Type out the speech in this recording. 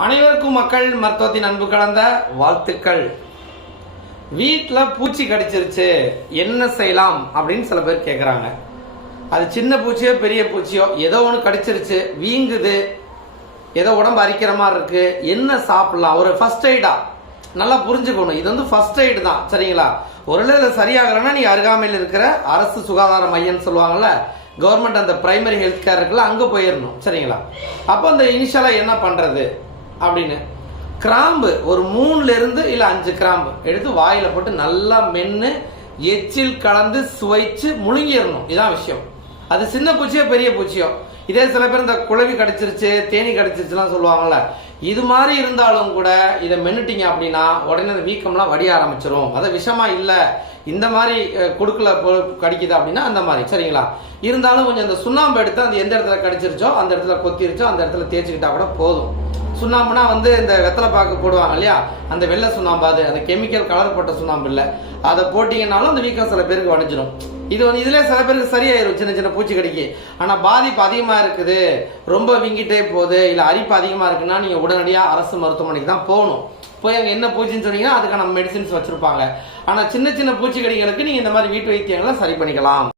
அனைவருக்கும் மக்கள் மருத்துவத்தின் அன்பு கலந்த வாழ்த்துக்கள். வீட்டில் பூச்சி கடிச்சிருச்சு என்ன செய்யலாம் அப்படின்னு சில பேர் கேட்குறாங்க அது சின்ன பூச்சியோ பெரிய பூச்சியோ ஏதோ ஒன்று கடிச்சிருச்சு வீங்குது ஏதோ உடம்பு அரிக்கிற மாதிரி இருக்கு என்ன சாப்பிடலாம்? ஒரு ஃபர்ஸ்ட் எய்டா நல்லா புரிஞ்சுக்கணும். இது வந்து ஃபர்ஸ்ட் எய்டு தான் சரிங்களா? ஒரு இதில் சரியாகலைன்னா நீ அருகாமையில் இருக்கிற அரசு சுகாதார மையம்னு சொல்லுவாங்கல்ல கவர்மெண்ட் அந்த பிரைமரி ஹெல்த் கேர் இருக்குல்ல அங்கே போயிடணும் சரிங்களா? அப்போ அந்த இனிஷியலாக என்ன பண்ணுறது அப்படின்னு. கிராம்பு ஒரு மூணுல இருந்து இல்ல அஞ்சு கிராம்பு. எடுத்து வாயில போட்டு நல்லா மென்னு எச்சில் கலந்து சுவைச்சு முழுங்கிடணும். இதான் விஷயம். அது சின்ன பூச்சியோ பெரிய பூச்சியோ. இதே சில பேர் இந்த குழவி கடிச்சிருச்சு தேனி கடிச்சிருச்சுலாம் சொல்லுவாங்கல்ல. இது மாதிரி இருந்தாலும் கூட இதை மென்னுட்டீங்க அப்படின்னா உடனே அந்த வீக்கம்லாம் வடிய ஆரம்பிச்சிரும். அது விஷமா இல்லை இந்த மாதிரி கொடுக்கல கடிக்குது அப்படின்னா அந்த மாதிரி. சரிங்களா? இருந்தாலும் கொஞ்சம் அந்த சுண்ணாம்பு எடுத்து அந்த எந்த இடத்துல கடிச்சிருச்சோ அந்த இடத்துல கொத்திருச்சோ அந்த இடத்துல தேய்ச்சிக்கிட்டா கூட போதும். சுண்ணாம்புனா வந்து இந்த வெத்தலை பாக்கு போடுவாங்க இல்லையா? அந்த வெள்ளை சுண்ணாம்பு அது அந்த கெமிக்கல் கலர் போட்ட சுண்ணாம்பு இல்லை. அதை போட்டீங்கன்னாலும் அந்த வீக்கம் சில பேருக்கு வடைஞ்சிடும் இது வந்து இதுல சில பேருக்கு சரியாயிரும் சின்ன சின்ன பூச்சி கடிக்கு. ஆனா பாதிப்பு அதிகமா இருக்குது. ரொம்ப வீங்கிட்டே போகுது. இல்ல அரிப்பு அதிகமா இருக்குன்னா நீங்க உடனடியா அரசு மருத்துவமனைக்கு தான் போகணும். போய் அங்கே என்ன பூச்சின்னு சொன்னீங்கன்னா அதுக்கான மெடிசின்ஸ் வச்சிருப்பாங்க. ஆனா சின்ன சின்ன பூச்சி கடிகளுக்கு நீங்க இந்த மாதிரி வீட்டு வைத்தியங்களை சரி பண்ணிக்கலாம்.